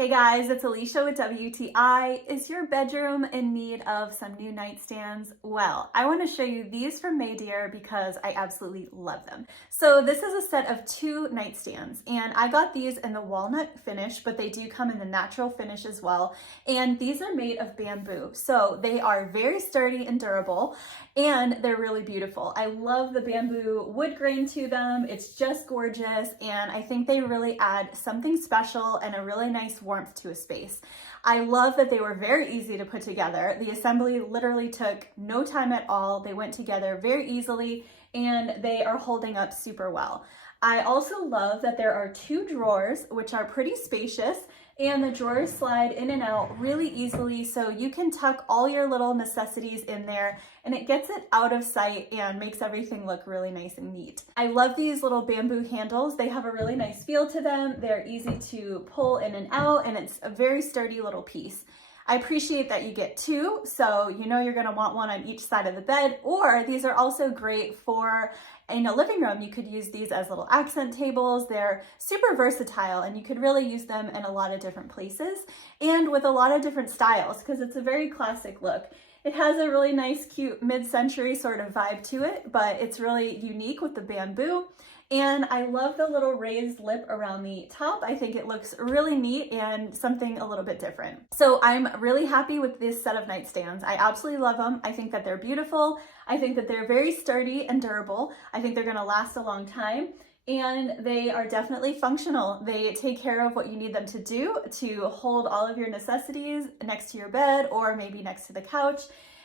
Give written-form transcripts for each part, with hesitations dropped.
Hey guys, it's Alicia with WTI. Is your bedroom in need of some new nightstands? Well, I want to show you these from Maydear because I absolutely love them. So this is a set of 2 nightstands, and I got these in the walnut finish, but they do come in the natural finish as well. And these are made of bamboo, so they are very sturdy and durable, and they're really beautiful. I love the bamboo wood grain to them. It's just gorgeous, and I think they really add something special and a really nice warmth to a space. I love that they were very easy to put together. The assembly literally took no time at all. They went together very easily, and they are holding up super well. I also love that there are 2 drawers, which are pretty spacious, and the drawers slide in and out really easily, so you can tuck all your little necessities in there, and it gets it out of sight and makes everything look really nice and neat. I love these little bamboo handles. They have a really nice feel to them. They're easy to pull in and out, and it's a very sturdy little piece. I appreciate that you get 2, so you know you're gonna want one on each side of the bed, or these are also great for in a living room. You could use these as little accent tables. They're super versatile, and you could really use them in a lot of different places and with a lot of different styles because it's a very classic look. It has a really nice, cute mid-century sort of vibe to it, but it's really unique with the bamboo. And I love the little raised lip around the top. I think it looks really neat and something a little bit different. So I'm really happy with this set of nightstands. I absolutely love them. I think that they're beautiful. I think that they're very sturdy and durable. I think they're gonna last a long time. And they are definitely functional. They take care of what you need them to do to hold all of your necessities next to your bed or maybe next to the couch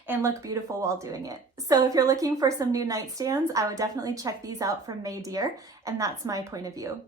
and look beautiful while doing it. So if you're looking for some new nightstands, I would definitely check these out from Maydear, and that's my point of view.